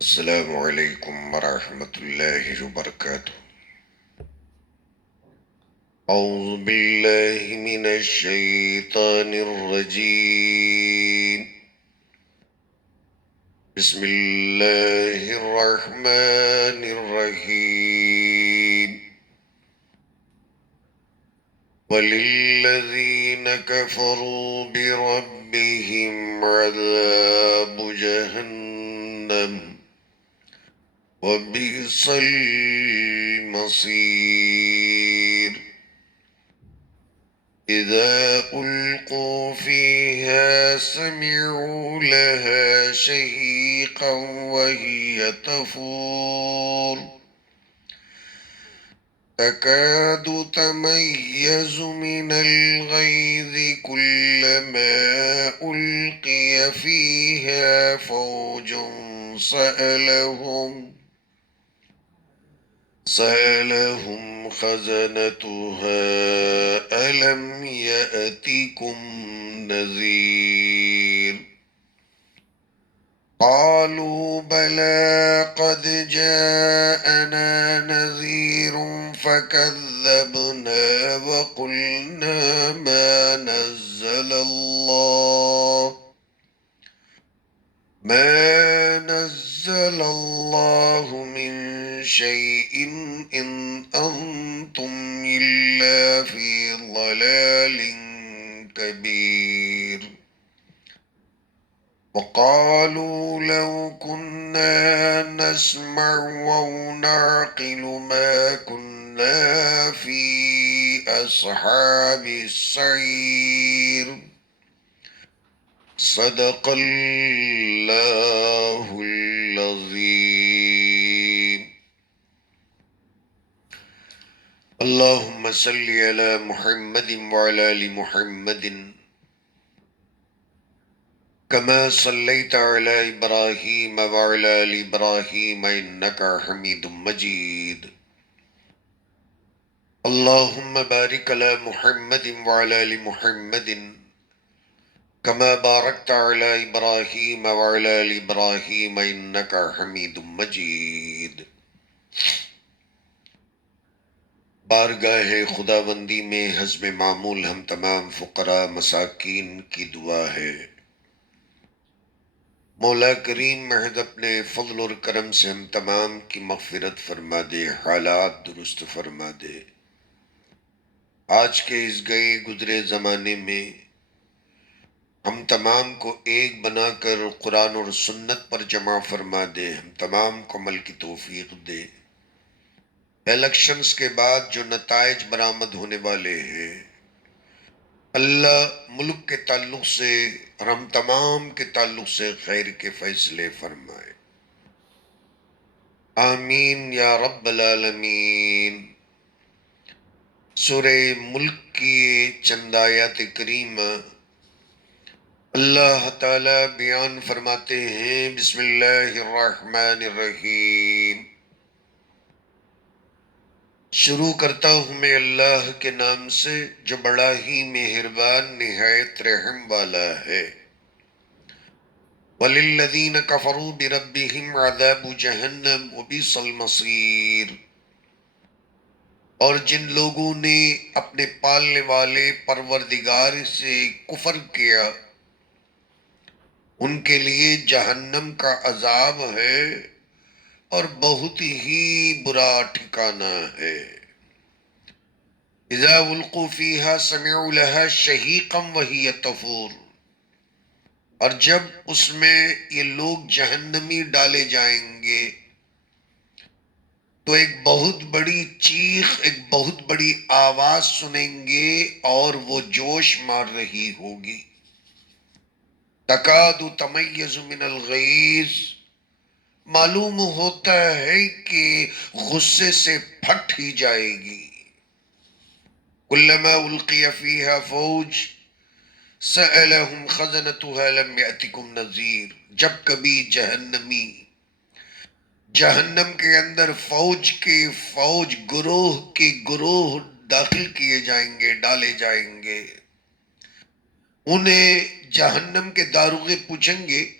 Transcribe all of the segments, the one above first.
السلام علیکم ورحمۃ اللہ وبرکاتہ۔ اعوذ باللہ من الشیطان الرجیم، بسم اللہ الرحمن الرحیم۔ وَلِلَّذِينَ كَفَرُوا بِرَبِّهِمْ عَذَابُ جَهَنَّمَ وَبِئْسَ الْمَصِيرُ۔ إِذَا أُلْقُوا فِيهَا سَمِعُوا لَهَا شَهِيقًا وَهِيَ تَفُورُ تَكَادُ تَمَيَّزُ مِنَ الْغَيْظِ كُلَّمَا أُلْقِيَ فِيهَا فَوْجٌ سألهم خزنتها ألم يأتكم نذير؟ قالوا بلى قد جاءنا نذير فكذبنا وقلنا ما نزل الله من شيء إن أنتم إلا في ضلال كبير. وقالوا لو كنا نسمع أو نعقل ما كنا في أصحاب السعير. صدق اللہ العظیم۔ اللہم صلی علی محمد وعلی آل محمد کما صلیت علی ابراہیم وعلی آل ابراہیم انک حمید مجید۔ اللہم بارک علی محمد وعلی آل محمد كما باركت على إبراهيم وعلى آل إبراهيم إنك حميد مجيد۔ بارگاہ خداوندی میں حسب معمول ہم تمام فقراء مساکین کی دعا ہے، مولا کریم محض اپنے فضل اور کرم سے ہم تمام کی مغفرت فرما دے، حالات درست فرما دے۔ آج کے اس گئے گزرے زمانے میں ہم تمام کو ایک بنا کر قرآن اور سنت پر جمع فرما دے، ہم تمام کو عمل کی توفیق دے۔ الیکشنز کے بعد جو نتائج برآمد ہونے والے ہیں، اللہ ملک کے تعلق سے اور ہم تمام کے تعلق سے خیر کے فیصلے فرمائے، آمین یا رب العالمین۔ سورہ ملک کی چند آیات کریمہ اللہ تعالیٰ بیان فرماتے ہیں، بسم اللہ الرحمن الرحیم۔ شروع کرتا ہوں میں اللہ کے نام سے جو بڑا ہی مہربان نہایت رحم والا ہے۔ وَلِلَّذِينَ كَفَرُوا بِرَبِّهِمْ عَذَابُ جَهَنَّمَ وَبِئْسَ الْمَصِيرُ۔ اور جن لوگوں نے اپنے پالنے والے پروردگار سے کفر کیا، ان کے لیے جہنم کا عذاب ہے اور بہت ہی برا ٹھکانہ ہے۔ اذا القوا فیہا سمعوا لہا شہیقا وہی تفور۔ اور جب اس میں یہ لوگ جہنمی ڈالے جائیں گے تو ایک بہت بڑی چیخ، ایک بہت بڑی آواز سنیں گے اور وہ جوش مار رہی ہوگی۔ تکاد تمیز من الغیظ، معلوم ہوتا ہے کہ غصے سے پھٹ ہی جائے گی۔ کلما القی فیہا فوج سألہم خزنتها لم یأتکم نذیر۔ جب کبھی جہنم کے اندر فوج گروہ کے گروہ داخل کیے جائیں گے، ڈالے جائیں گے، انہیں جہنم کے داروغے پوچھیں گے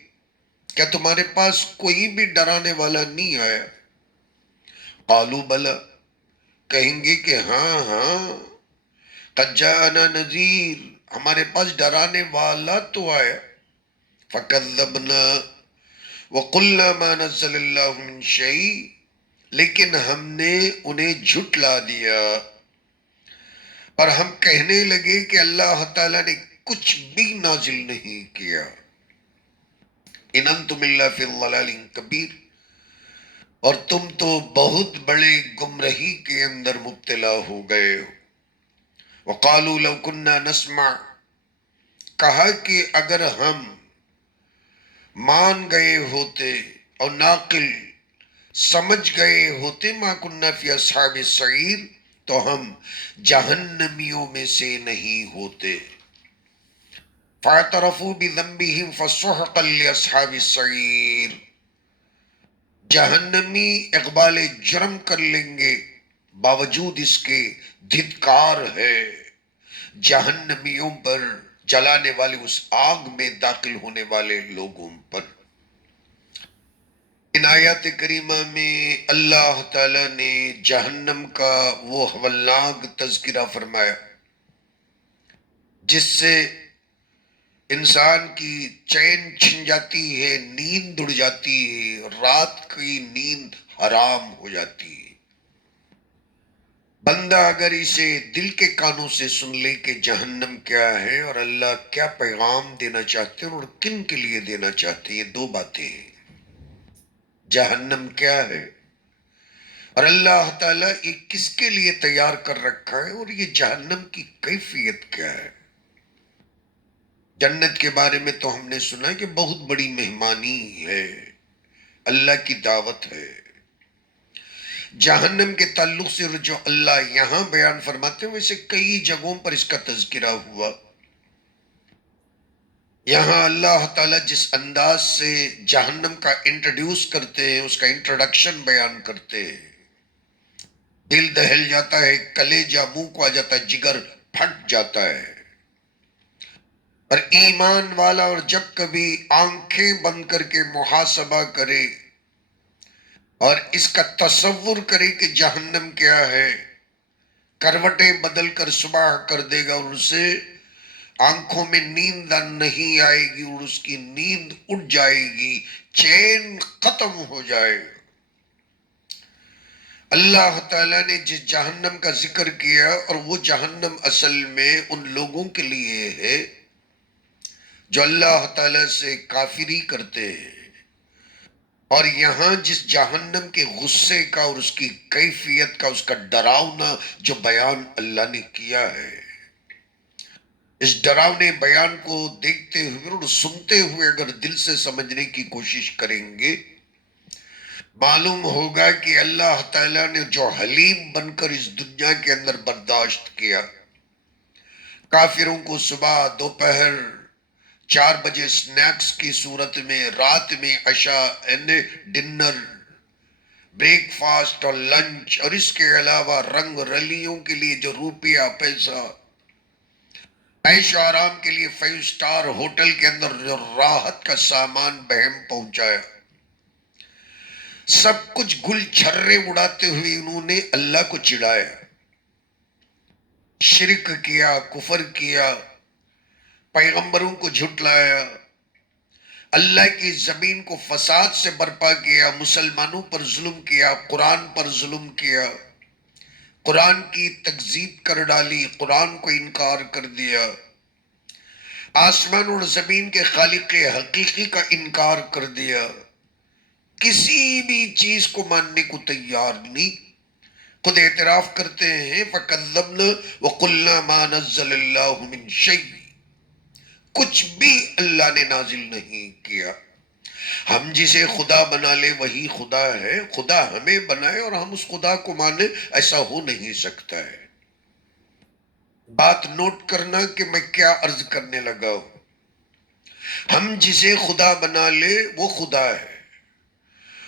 کیا تمہارے پاس کوئی بھی ڈرانے والا نہیں آیا؟ قالوا بلا، کہیں گے کہ ہاں ہاں، قد جاءنا نذیر، ہمارے پاس ڈرانے والا تو آیا۔ فکذبنا وقلنا ما نزل اللہ من شیء، لیکن ہم نے انہیں جھٹلا دیا اور ہم کہنے لگے کہ اللہ تعالیٰ نے کچھ بھی نازل نہیں کیا۔ ان انتم الا فی ضلال کبیر، اور تم تو بہت بڑے گمراہی کے اندر مبتلا ہو گئے ہو۔ وقالوا لو كنا نسمع، کہا کہ اگر ہم مان گئے ہوتے اور ناقل سمجھ گئے ہوتے، ما كنا فی اصحاب السعیر، تو ہم جہنمیوں میں سے نہیں ہوتے۔ فاعترفوا بذنبهم فسحقا لاصحاب السعیر، جہنمی اقبال جرم کر لیں گے باوجود اس کے دھتکار ہے جہنمیوں پر، جلانے والے اس آگ میں داخل ہونے والے لوگوں پر۔ ان آیات کریمہ میں اللہ تعالی نے جہنم کا وہ ہولناک تذکرہ فرمایا جس سے انسان کی چین چھن جاتی ہے، نیند اڑ جاتی ہے، رات کی نیند حرام ہو جاتی ہے۔ بندہ اگر اسے دل کے کانوں سے سن لے کہ جہنم کیا ہے اور اللہ کیا پیغام دینا چاہتے ہیں اور کن کے لیے دینا چاہتے ہیں، یہ دو باتیں ہیں۔ جہنم کیا ہے اور اللہ تعالیٰ یہ کس کے لیے تیار کر رکھا ہے، اور یہ جہنم کی کیفیت کیا ہے۔ جنت کے بارے میں تو ہم نے سنا کہ بہت بڑی مہمانی ہے، اللہ کی دعوت ہے۔ جہنم کے تعلق سے جو اللہ یہاں بیان فرماتے ہیں ویسے کئی جگہوں پر اس کا تذکرہ ہوا۔ یہاں اللہ تعالیٰ جس انداز سے جہنم کا انٹروڈیوس کرتے ہیں، اس کا انٹروڈکشن بیان کرتے ہیں، دل دہل جاتا ہے، کلیجہ منہ کو آ جاتا ہے، جگر پھٹ جاتا ہے۔ اور ایمان والا اور جب کبھی آنکھیں بند کر کے محاسبہ کرے اور اس کا تصور کرے کہ جہنم کیا ہے، کروٹیں بدل کر صبح کر دے گا اور اسے آنکھوں میں نیند نہیں آئے گی اور اس کی نیند اٹھ جائے گی، چین ختم ہو جائے گا۔ اللہ تعالیٰ نے جس جہنم کا ذکر کیا، اور وہ جہنم اصل میں ان لوگوں کے لیے ہے جو اللہ تعالیٰ سے کافری کرتے ہیں، اور یہاں جس جہنم کے غصے کا اور اس کی کیفیت کا، اس کا ڈراؤنا جو بیان اللہ نے کیا ہے، اس ڈراؤنے بیان کو دیکھتے ہوئے اور سنتے ہوئے اگر دل سے سمجھنے کی کوشش کریں گے، معلوم ہوگا کہ اللہ تعالیٰ نے جو حلیم بن کر اس دنیا کے اندر برداشت کیا، کافروں کو صبح دوپہر 4 بجے سنیکس کی صورت میں، رات میں عشاء یعنی ڈنر، بریک فاسٹ اور لنچ، اور اس کے علاوہ رنگ رلیوں کے لیے جو روپیہ پیسہ، عیش و آرام کے لیے 5 اسٹار ہوٹل کے اندر جو راحت کا سامان بہم پہنچایا، سب کچھ گل چھرے اڑاتے ہوئے انہوں نے اللہ کو چڑھایا، شرک کیا، کفر کیا، پیغمبروں کو جھٹلایا، اللہ کی زمین کو فساد سے برپا کیا، مسلمانوں پر ظلم کیا، قرآن پر ظلم کیا، قرآن کی تکذیب کر ڈالی، قرآن کو انکار کر دیا، آسمان اور زمین کے خالق حقیقی کا انکار کر دیا، کسی بھی چیز کو ماننے کو تیار نہیں۔ خود اعتراف کرتے ہیں فَكَذَّبْنَا وَقُلْنَا مَا نَزَّلَ اللَّهُ مِن شَيْءٍ، کچھ بھی اللہ نے نازل نہیں کیا۔ ہم جسے خدا بنا لے وہی خدا ہے، خدا ہمیں بنائے اور ہم اس خدا کو مانے، ایسا ہو نہیں سکتا ہے۔ بات نوٹ کرنا کہ میں کیا عرض کرنے لگا ہوں۔ ہم جسے خدا بنا لے وہ خدا ہے،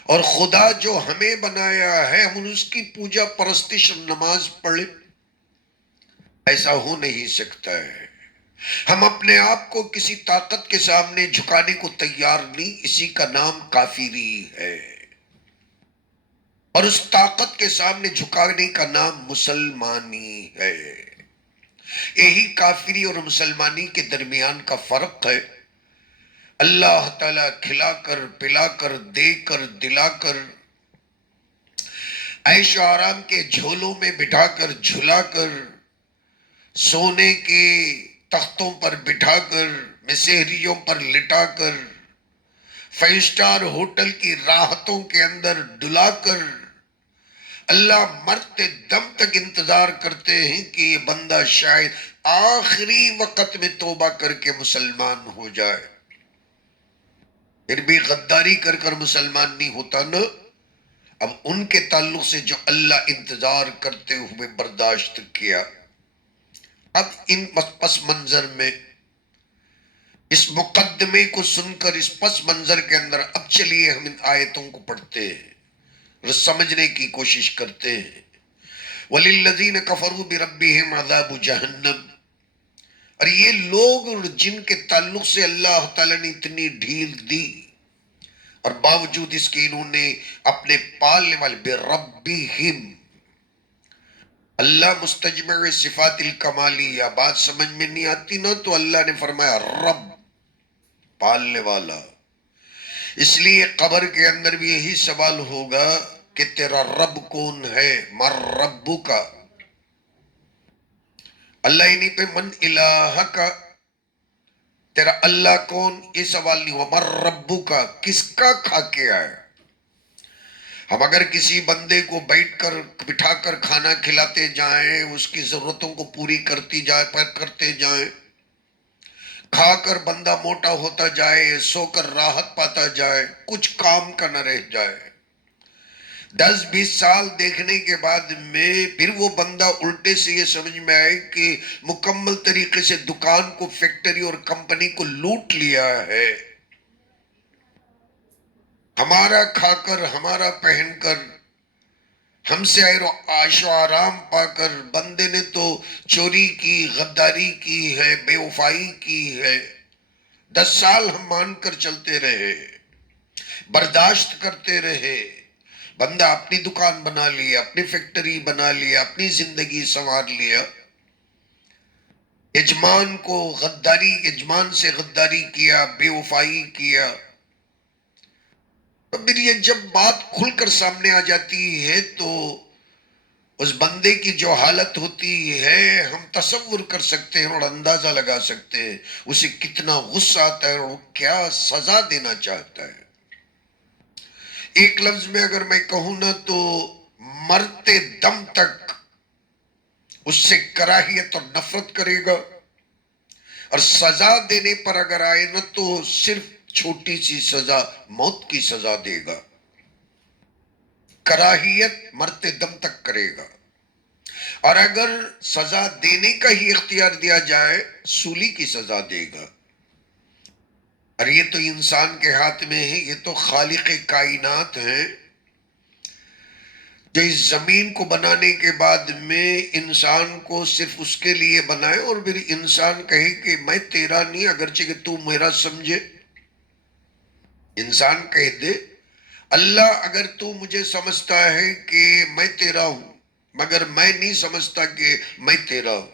اور خدا جو ہمیں بنایا ہے ہم اس کی پوجا پرستش اور نماز پڑھیں، ایسا ہو نہیں سکتا ہے۔ ہم اپنے آپ کو کسی طاقت کے سامنے جھکانے کو تیار نہیں، اسی کا نام کافری ہے، اور اس طاقت کے سامنے جھکانے کا نام مسلمانی ہے۔ یہی کافری اور مسلمانی کے درمیان کا فرق ہے۔ اللہ تعالیٰ کھلا کر پلا کر دے کر دلا کر عیش و آرام کے جھولوں میں بٹھا کر جھلا کر سونے کے تختوں پر بٹھا کر مسہریوں پر لٹا کر فائیو سٹار ہوٹل کی راحتوں کے اندر ڈلا کر اللہ مرتے دم تک انتظار کرتے ہیں کہ یہ بندہ شاید آخری وقت میں توبہ کر کے مسلمان ہو جائے، پھر بھی غداری کر کر مسلمان نہیں ہوتا نا۔ اب ان کے تعلق سے جو اللہ انتظار کرتے ہوئے برداشت کیا، اب ان پس منظر میں اس مقدمے کو سن کر اس پس منظر کے اندر اب چلیے ہم ان آیتوں کو پڑھتے ہیں اور سمجھنے کی کوشش کرتے ہیں۔ وَلِلَّذِينَ كَفَرُوا بِرَبِّهِمْ عَذَابُ جَهَنَّمْ، اور یہ لوگ جن کے تعلق سے اللہ تعالیٰ نے اتنی ڈھیل دی اور باوجود اس کے انہوں نے اپنے پالنے والے بِرَبِّهِمْ، اللہ مستجمع صفات الکمالیہ، بات سمجھ میں نہیں آتی نا تو اللہ نے فرمایا رب، پالنے والا۔ اس لیے قبر کے اندر بھی یہی سوال ہوگا کہ تیرا رب کون ہے، مر ربو کا، اللہ ہی نہیں پہ من الہ کا، تیرا اللہ کون، یہ سوال نہیں ہوا، مر ربو کا، کس کا کھا کے آئے۔ ہم اگر کسی بندے کو بیٹھ کر بٹھا کر کھانا کھلاتے جائیں، اس کی ضرورتوں کو پوری کرتے جائیں، کھا کر بندہ موٹا ہوتا جائے، سو کر راحت پاتا جائے، کچھ کام کا نہ رہ جائے، 10-20 سال دیکھنے کے بعد میں پھر وہ بندہ الٹے سے یہ سمجھ میں آئے کہ مکمل طریقے سے دکان کو، فیکٹری اور کمپنی کو لوٹ لیا ہے، ہمارا کھا کر ہمارا پہن کر ہم سے عیش و آرام پا کر بندے نے تو چوری کی، غداری کی ہے، بے وفائی کی ہے، 10 سال ہم مان کر چلتے رہے، برداشت کرتے رہے، بندہ اپنی دکان بنا لیا، اپنی فیکٹری بنا لیا، اپنی زندگی سنوار لیا، یجمان کو غداری، یجمان سے غداری کیا، بے وفائی کیا، تو پھر یہ جب بات کھل کر سامنے آ جاتی ہے تو اس بندے کی جو حالت ہوتی ہے ہم تصور کر سکتے ہیں اور اندازہ لگا سکتے ہیں اسے کتنا غصہ آتا ہے اور وہ کیا سزا دینا چاہتا ہے۔ ایک لفظ میں اگر میں کہوں نا تو مرتے دم تک اس سے کراہیت اور نفرت کرے گا، اور سزا دینے پر اگر آئے نا تو صرف چھوٹی سی سزا، موت کی سزا دے گا، کراہیت مرتے دم تک کرے گا، اور اگر سزا دینے کا ہی اختیار دیا جائے سولی کی سزا دے گا۔ اور یہ تو انسان کے ہاتھ میں ہے، یہ تو خالق کائنات ہیں جو اس زمین کو بنانے کے بعد میں انسان کو صرف اس کے لیے بنائے اور پھر انسان کہے کہ میں تیرا نہیں اگرچہ کہ تو میرا سمجھے۔ انسان کہہ دے اللہ اگر تو مجھے سمجھتا ہے کہ میں تیرا ہوں مگر میں نہیں سمجھتا کہ میں تیرا ہوں۔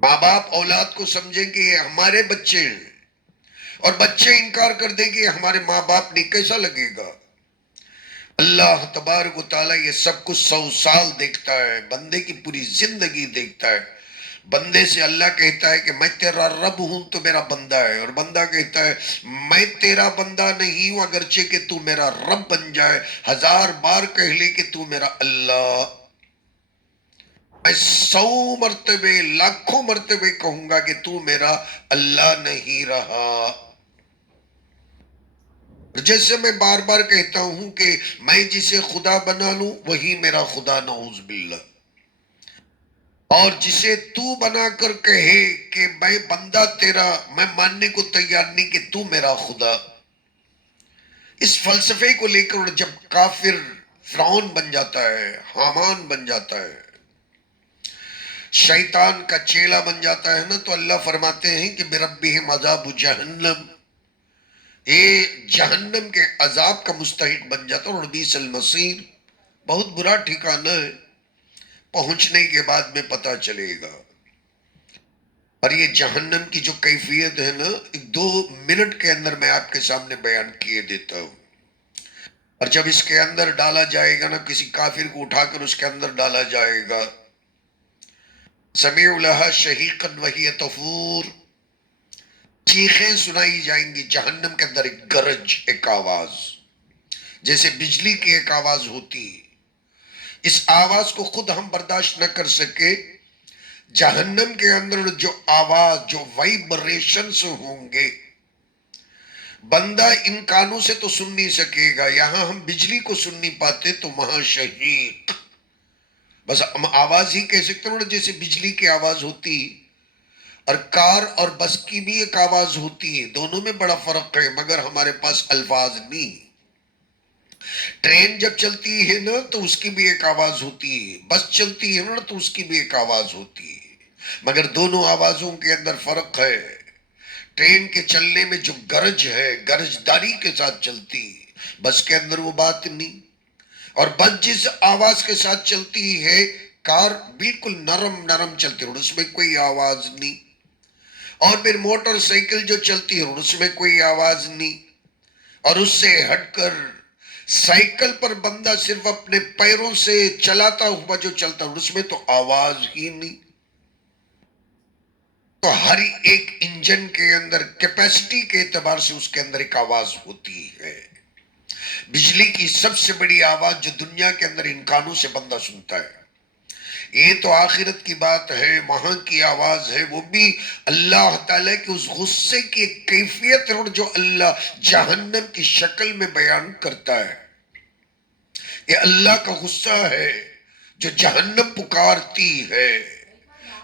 ماں باپ اولاد کو سمجھیں کہ یہ ہمارے بچے ہیں اور بچے انکار کر دیں کہ یہ ہمارے ماں باپ نہیں، کیسا لگے گا؟ اللہ تبارک و تعالیٰ یہ سب کچھ 100 سال دیکھتا ہے، بندے کی پوری زندگی دیکھتا ہے۔ بندے سے اللہ کہتا ہے کہ میں تیرا رب ہوں تو میرا بندہ ہے، اور بندہ کہتا ہے میں تیرا بندہ نہیں ہوں اگرچہ کہ تو میرا رب بن جائے، 1000 بار کہہ لے کہ تو میرا اللہ، میں 100 مرتبے لاکھوں مرتبے کہوں گا کہ تو میرا اللہ نہیں رہا۔ جیسے میں بار بار کہتا ہوں کہ میں جسے خدا بنا لوں وہی میرا خدا، نعوذ باللہ، اور جسے تو بنا کر کہے کہ میں بندہ تیرا، میں ماننے کو تیار نہیں کہ تو میرا خدا۔ اس فلسفے کو لے کر جب کافر فرعون بن جاتا ہے، حامان بن جاتا ہے، شیطان کا چیلا بن جاتا ہے نا، تو اللہ فرماتے ہیں کہ بربہم عذاب جہنم، یہ جہنم کے عذاب کا مستحق بن جاتا ہے، اور بیس المصیر، بہت برا ٹھکانہ ہے، پہنچنے کے بعد میں پتا چلے گا۔ اور یہ جہنم کی جو کیفیت ہے نا، ایک 2 منٹ کے اندر میں آپ کے سامنے بیان کیے دیتا ہوں۔ اور جب اس کے اندر ڈالا جائے گا نا، کسی کافر کو اٹھا کر اس کے اندر ڈالا جائے گا، سمیع لہا شہیقا وہی تفور، چیخیں سنائی جائیں گی جہنم کے اندر، ایک گرج، ایک آواز، جیسے بجلی کی ایک آواز ہوتی ہے۔ اس آواز کو خود ہم برداشت نہ کر سکے، جہنم کے اندر جو آواز، جو وائبریشنز ہوں گے، بندہ ان کانوں سے تو سن نہیں سکے گا، یہاں ہم بجلی کو سن نہیں پاتے، تو وہاں شہیق، بس ہم آواز ہی کہہ سکتے ہیں جیسے بجلی کی آواز ہوتی، اور کار اور بس کی بھی ایک آواز ہوتی ہے، دونوں میں بڑا فرق ہے، مگر ہمارے پاس الفاظ نہیں۔ ٹرین جب چلتی ہے نا تو اس کی بھی ایک آواز ہوتی ہے، بس چلتی ہے نا تو اس کی بھی ایک آواز ہوتی ہے، مگر دونوں آوازوں کے اندر فرق ہے۔ ٹرین کے چلنے میں جو گرج ہے، گرجداری کے ساتھ چلتی، بس کے اندر وہ بات نہیں۔ اور بس جس آواز کے ساتھ چلتی ہے، کار بالکل نرم نرم چلتی ہے، اس میں کوئی آواز نہیں۔ اور پھر موٹر سائیکل جو چلتی ہے، اس میں کوئی آواز نہیں۔ اور اس سے ہٹ کر سائیکل پر بندہ صرف اپنے پیروں سے چلاتا ہوا جو چلتا ہے، اس میں تو آواز ہی نہیں۔ تو ہر ایک انجن کے اندر کیپیسٹی کے اعتبار سے اس کے اندر ایک آواز ہوتی ہے۔ بجلی کی سب سے بڑی آواز جو دنیا کے اندر ان کانوں سے بندہ سنتا ہے، یہ تو آخرت کی بات ہے، وہاں کی آواز ہے، وہ بھی اللہ تعالیٰ کے اس غصے کی ایک کیفیت ہے جو اللہ جہنم کی شکل میں بیان کرتا ہے۔ یہ اللہ کا غصہ ہے جو جہنم پکارتی ہے،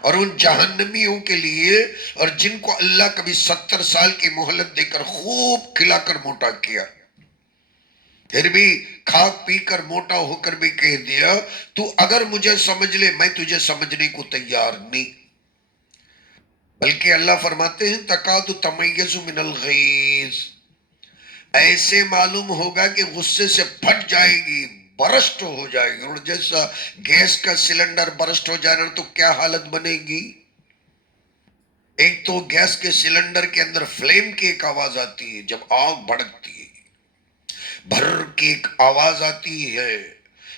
اور ان جہنمیوں کے لیے، اور جن کو اللہ کبھی 70 سال کی مہلت دے کر خوب کھلا کر موٹا کیا، پھر بھی کھا پی کر موٹا ہو کر بھی کہہ دیا تو اگر مجھے سمجھ لے، میں تجھے سمجھنے کو تیار نہیں۔ بلکہ اللہ فرماتے ہیں تکاد تمیز من الغیظ، ایسے معلوم ہوگا کہ غصے سے پھٹ جائے گی، برسٹ ہو جائے گی، اور جیسا گیس کا سلنڈر برسٹ ہو جائے تو کیا حالت بنے گی؟ ایک تو گیس کے سلنڈر کے اندر فلیم کی ایک آواز آتی ہے، جب آگ بھڑکتی ہے، بھر کی ایک آواز آتی ہے،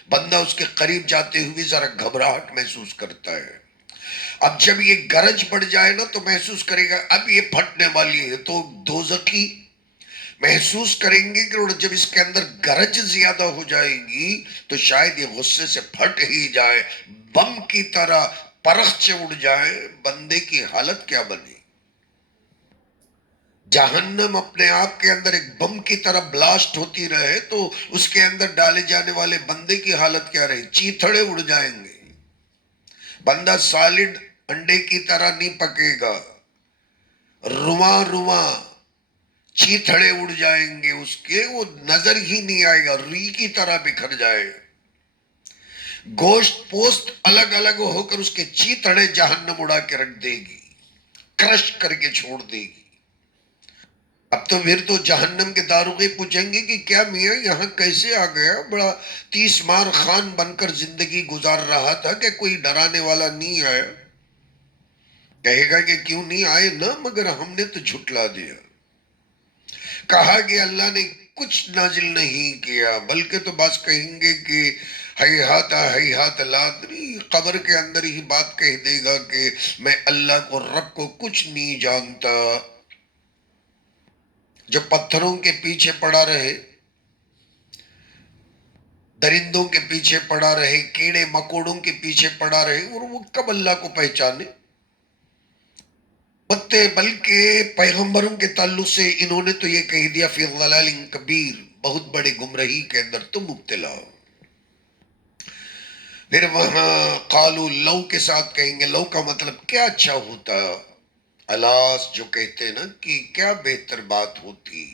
بندہ اس کے قریب جاتے ہوئے ذرا گھبراہٹ محسوس کرتا ہے۔ اب جب یہ گرج بڑھ جائے نا تو محسوس کرے گا اب یہ پھٹنے والی ہے، تو دوزخی محسوس کریں گے کہ جب اس کے اندر گرج زیادہ ہو جائے گی تو شاید یہ غصے سے پھٹ ہی جائے، بم کی طرح پرخ اڑ جائے، بندے کی حالت کیا بنے؟ جہنم اپنے آپ کے اندر ایک بم کی طرح بلاسٹ ہوتی رہے تو اس کے اندر ڈالے جانے والے بندے کی حالت کیا رہے؟ چیتھڑے اڑ جائیں گے، بندہ سالڈ انڈے کی طرح نہیں پکے گا، رواں رواں چیتھڑے اڑ جائیں گے اس کے، وہ نظر ہی نہیں آئے گا، ری کی طرح بکھر جائے، گوشت پوست الگ الگ ہو کر اس کے چیتھڑے جہنم اڑا کے رکھ دے گی، کرش کر کے چھوڑ دے گی۔ اب تو پھر تو جہنم کے داروغے پوچھیں گے کہ کیا میاں یہاں کیسے آ گیا؟ بڑا 30 مار خان بن کر زندگی گزار رہا تھا کہ کوئی ڈرانے والا نہیں آیا؟ کہے گا کہ کیوں نہیں آئے نا، مگر ہم نے تو جھٹلا دیا۔ کہا کہ اللہ نے کچھ نازل نہیں کیا، بلکہ تو بس کہیں گے کہ ہیہات ہیہات لا ادری، قبر کے اندر ہی بات کہہ دے گا کہ میں اللہ کو، رب کو کچھ نہیں جانتا۔ جو پتھروں کے پیچھے پڑا رہے، درندوں کے پیچھے پڑا رہے، کیڑے مکوڑوں کے پیچھے پڑا رہے، اور وہ کب اللہ کو پہچانے؟ بلکہ پیغمبروں کے تعلق سے انہوں نے تو یہ کہہ دیا فی ضلال کبیر، بہت بڑے گمراہی کے اندر تم مبتلا ہو۔ پھر وہاں قالو، لو کے ساتھ کہیں گے، لو کا مطلب کیا اچھا ہوتا، الاس جو کہتے ہیں نا کہ کیا بہتر بات ہوتی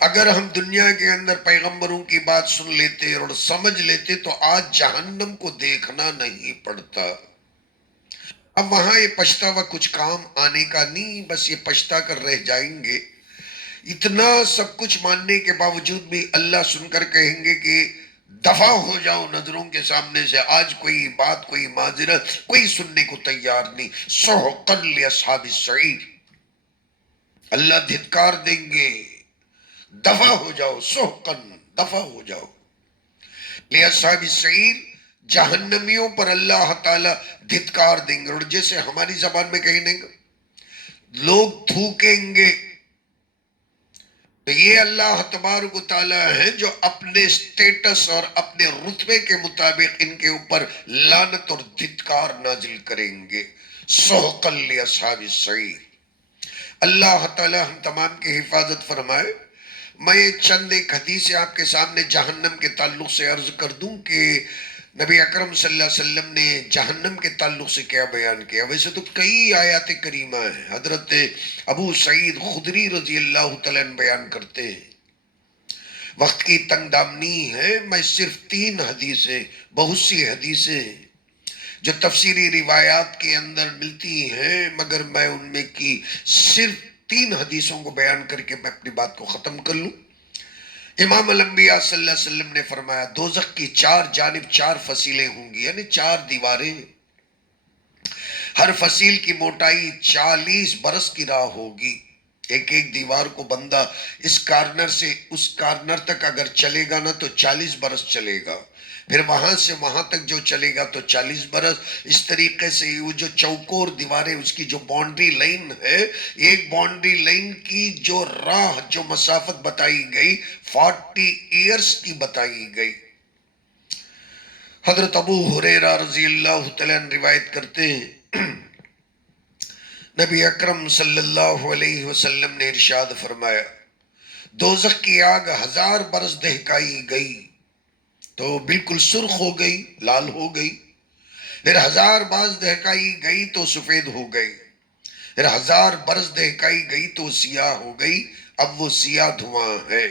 اگر ہم دنیا کے اندر پیغمبروں کی بات سن لیتے اور سمجھ لیتے تو آج جہنم کو دیکھنا نہیں پڑتا۔ اب وہاں یہ پچھتاوا کچھ کام آنے کا نہیں، بس یہ پچھتا کر رہ جائیں گے۔ اتنا سب کچھ ماننے کے باوجود بھی اللہ سن کر کہیں گے کہ دفع ہو جاؤ نظروں کے سامنے سے، آج کوئی بات، کوئی معذرت کوئی سننے کو تیار نہیں۔ سحقا لاصحاب السعیر، اللہ دھتکار دیں گے، دفع ہو جاؤ، سحقا، دفع ہو جاؤ لاصحاب السعیر، جہنمیوں پر اللہ تعالی دھتکار دیں گے۔ اور جیسے ہماری زبان میں کہیں گے لوگ تھوکیں گے، تو یہ اللہ تبارک و تعالی ہیں جو اپنے سٹیٹس اور اپنے رتبے کے مطابق ان کے اوپر لعنت اور دھتکار نازل کریں گے۔ سحقا لاصحاب السعیر، اللہ تعالی ہم تمام کی حفاظت فرمائے۔ میں چند ایک حدیث آپ کے سامنے جہنم کے تعلق سے عرض کر دوں کہ نبی اکرم صلی اللہ علیہ وسلم نے جہنم کے تعلق سے کیا بیان کیا۔ ویسے تو کئی آیات کریمہ ہیں، حضرت ابو سعید خدری رضی اللہ تعالیٰ عنہ بیان کرتے ہیں۔ وقت کی تنگ دامنی ہے، میں صرف 3 حدیثیں، بہت سی حدیثیں جو تفسیری روایات کے اندر ملتی ہیں، مگر میں ان میں کی صرف 3 حدیثوں کو بیان کر کے میں اپنی بات کو ختم کر لوں۔ امام الانبیاء صلی اللہ علیہ وسلم نے فرمایا دوزخ کی 4 جانب 4 فصیلیں ہوں گی، یعنی 4 دیواریں، ہر فصیل کی موٹائی 40 برس کی راہ ہوگی۔ ایک ایک دیوار کو بندہ اس کارنر سے اس کارنر تک اگر چلے گا نا تو 40 برس چلے گا، پھر وہاں سے وہاں تک جو چلے گا تو 40 برس۔ اس طریقے سے وہ جو چوکور دیواریں، اس کی جو باؤنڈری لائن ہے، ایک باؤنڈری لائن کی جو راہ، جو مسافت بتائی گئی 40 ایئرز کی بتائی گئی۔ حضرت ابو ہریرہ رضی اللہ تعالیٰ عنہ روایت کرتے ہیں، نبی اکرم صلی اللہ علیہ وسلم نے ارشاد فرمایا دوزخ کی آگ 1000 برس دہکائی گئی تو بالکل سرخ ہو گئی، لال ہو گئی، پھر 1000 برس دہکائی گئی تو سفید ہو گئی، پھر 1000 برس دہکائی گئی تو سیاہ ہو گئی، اب وہ سیاہ دھواں ہے۔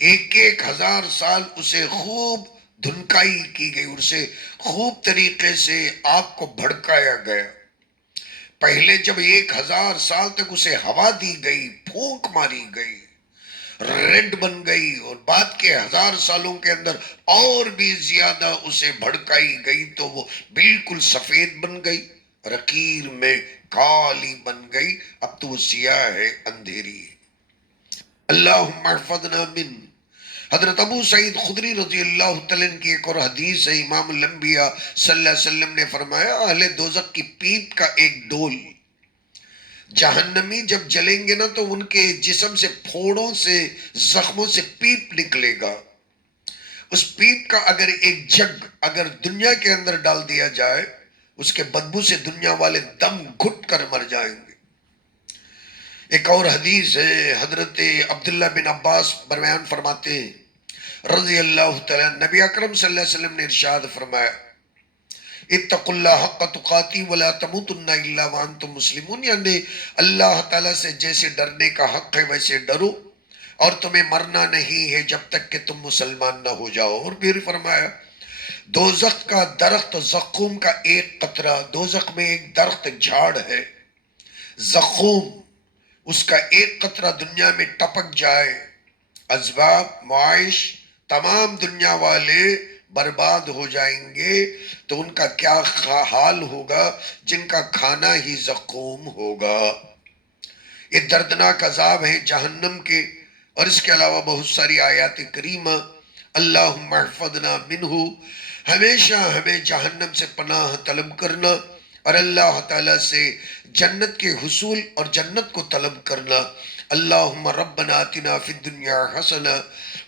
ایک ایک 1000 سال اسے خوب دھنکائی کی گئی، اسے خوب طریقے سے آگ کو بھڑکایا گیا۔ پہلے جب 1000 سال تک اسے ہوا دی گئی، پھونک ماری گئی، ریڈ بن گئی، اور بعد کے 1000 سالوں کے اندر اور بھی زیادہ اسے بھڑکائی گئی تو وہ بالکل سفید بن گئی، رقیر میں کالی بن گئی، اب تو وہ سیاہ ہے، اندھیری ہے۔ اللہم احفظنا من۔ حضرت ابو سعید خدری رضی اللہ تعالیٰ عنہ کی ایک اور حدیث ہے، امام الانبیاء صلی اللہ علیہ وسلم نے فرمایا اہل دوزخ کی پیپ کا ایک ڈول، جہنمی جب جلیں گے نا تو ان کے جسم سے پھوڑوں سے، زخموں سے پیپ نکلے گا۔ اس پیپ کا اگر ایک جگ اگر دنیا کے اندر ڈال دیا جائے، اس کے بدبو سے دنیا والے دم گھٹ کر مر جائیں گے۔ ایک اور حدیث ہے، حضرت عبداللہ بن عباس بیان فرماتے ہیں رضی اللہ تعالیٰ، نبی اکرم صلی اللہ علیہ وسلم نے ارشاد فرمایا اتقوا اللہ حق تقاتی ولا تموتن الا وانتم مسلمون، یعنی اللہ تعالیٰ سے جیسے ڈرنے کا حق ہے ویسے ڈرو، اور تمہیں مرنا نہیں ہے جب تک کہ تم مسلمان نہ ہو جاؤ۔ اور پھر فرمایا دوزخ کا درخت زقوم کا ایک قطرہ، دوزخ میں ایک درخت جھاڑ ہے زقوم، اس کا ایک قطرہ دنیا میں ٹپک جائے، اسباب معاش تمام دنیا والے برباد ہو جائیں گے، تو ان کا کیا حال ہوگا جن کا کھانا ہی زقوم ہوگا۔ یہ دردناک عذاب ہے جہنم کے، اور اس کے علاوہ بہت ساری آیات کریمہ۔ اللہم احفظنا منہ، ہمیشہ ہمیں جہنم سے پناہ طلب کرنا، اور اللہ تعالیٰ سے جنت کے حصول اور جنت کو طلب کرنا۔ اللہم ربنا آتنا فی الدنیا حسنہ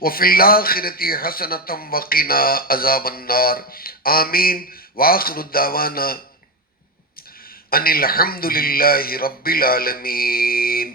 وفی الآخرۃ حسنۃ وقنا عذاب النار، آمین۔ وآخر الدعوانا ان الحمد للہ رب العالمین۔